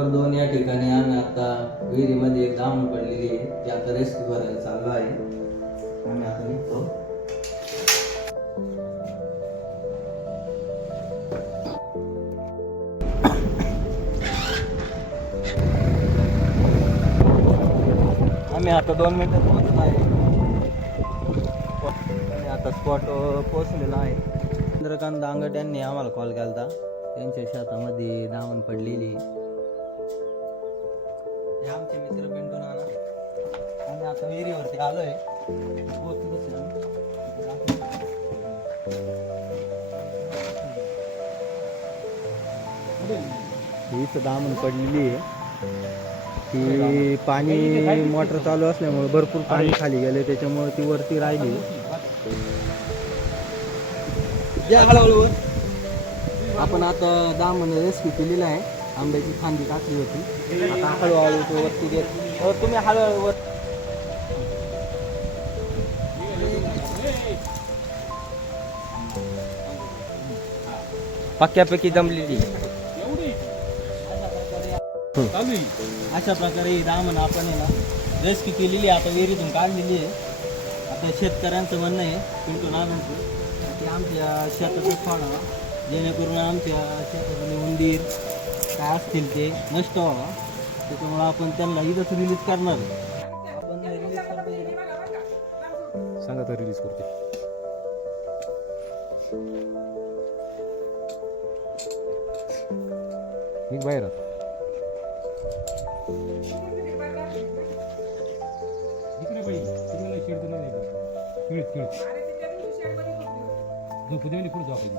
Number 2 या ठिकाणी आम्ही आता विहिरीमध्ये एक धावून पडलेली आहे, ती आता रेस्क्यू करायला चाललो आहे. आम्ही आता निघतो. आम्ही आता 2 मिनिटात पोहोचलो आहे आणि आता स्पॉट पोहोचलेला आहे. चंद्रकांत दांगट यांनी आम्हाला कॉल केला होता. त्यांच्या शेतामध्ये धावून पडलेली हे आमचे मित्र पिंटू नाना. आम्ही आता विहिरीवरती आलोय. हीच धावून पडलेली आहे. ती पाणी मोटर चालू असल्यामुळे भरपूर पाणी खाली गेले, त्याच्यामुळे ती वरती राहिली. आपण आता दामन रेस्क्यू केलेला आहे. आंब्याची फांदी टाकली होती. आता हळूहळू तो वरती देत. तुम्ही हळूहळू वर पक्क्यापैकी जमलेली. अशा प्रकारे ही दामन आपण आहे ना रेस्क्यू केलेली आहे. आता विहिरीतून काढलेली आहे. आता शेतकऱ्यांचं म्हणणं आहे पिंटू नानांचं की आमच्या शेतातच सोडावा, जेणेकरून आमच्या शेतातले उंदीर काय असतील ते नष्ट व्हावा. त्याच्यामुळे आपण त्यांना इथंच रिलीज करणार आहे. आपण रिलीज सांगा तर रिलीज करते. निघ बाहेर आता. इकडे बाई तुम्हाला शेड नाही खेळ खेळ झोपू दे पुढे झोपायची.